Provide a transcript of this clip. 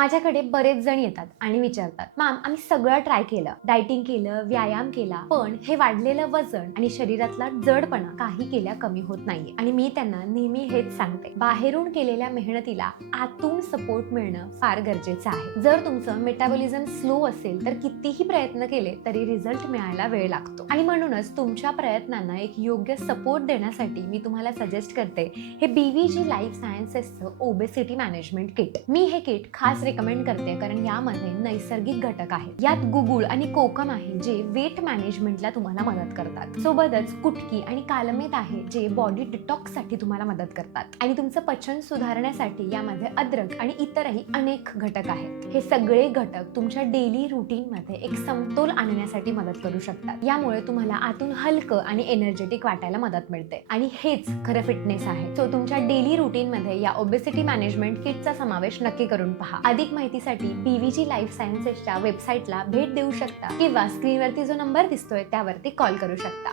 माझ्याकडे बरेच जण येतात आणि विचारतात, मॅम आम्ही सगळं ट्राय केलं, डायटिंग केलं, व्यायाम केला, पण हे वाढलेलं वजन आणि शरीरातला जडपणा काही केल्या कमी होत नाहीये. आणि मी त्यांना नेहमी हेच सांगते, बाहेरून केलेल्या मेहनतीला आतून सपोर्ट मिळणं फार गरजेचं आहे. जर तुमचं मेटाबॉलिझम स्लो असेल तर कितीही प्रयत्न केले तरी रिझल्ट मिळायला वेळ लागतो. आणि म्हणूनच तुमच्या प्रयत्नांना एक योग्य सपोर्ट देण्यासाठी मी तुम्हाला सजेस्ट करते हे BVG life सायन्सेसचं obesity management kit. मी हे किट खास रेकमेंड करते कारण यामध्ये नैसर्गिक घटक आहेत. यात गुगुळ आणि कोकम आहे जे वेट मॅनेजमेंटला तुम्हाला मदत करतात. सोबतच कुटकी आणि कालमेत आहे जे बॉडी डिटॉक्स साठी तुम्हाला मदत करतात. आणि तुमचं पचन सुधारण्यासाठी यामध्ये अद्रक आणि इतरही अनेक घटक आहेत. हे सगळे घटक तुमच्या डेली रुटीन मध्ये एक समतोल आणण्यासाठी मदत करू शकतात. यामुळे तुम्हाला आतून हलकं आणि एनर्जेटिक वाटायला मदत मिळते. आणि हेच खरं फिटनेस आहे. सो तुमच्या डेली रुटीन मध्ये या ओबेसिटी मॅनेजमेंट किटचा समावेश नक्की करून पहा. अधिक माहितीसाठी BVG लाईफ सायन्सेसच्या वेबसाईटला भेट देऊ शकता किंवा स्क्रीनवरती जो नंबर दिसतोय त्यावरती कॉल करू शकता.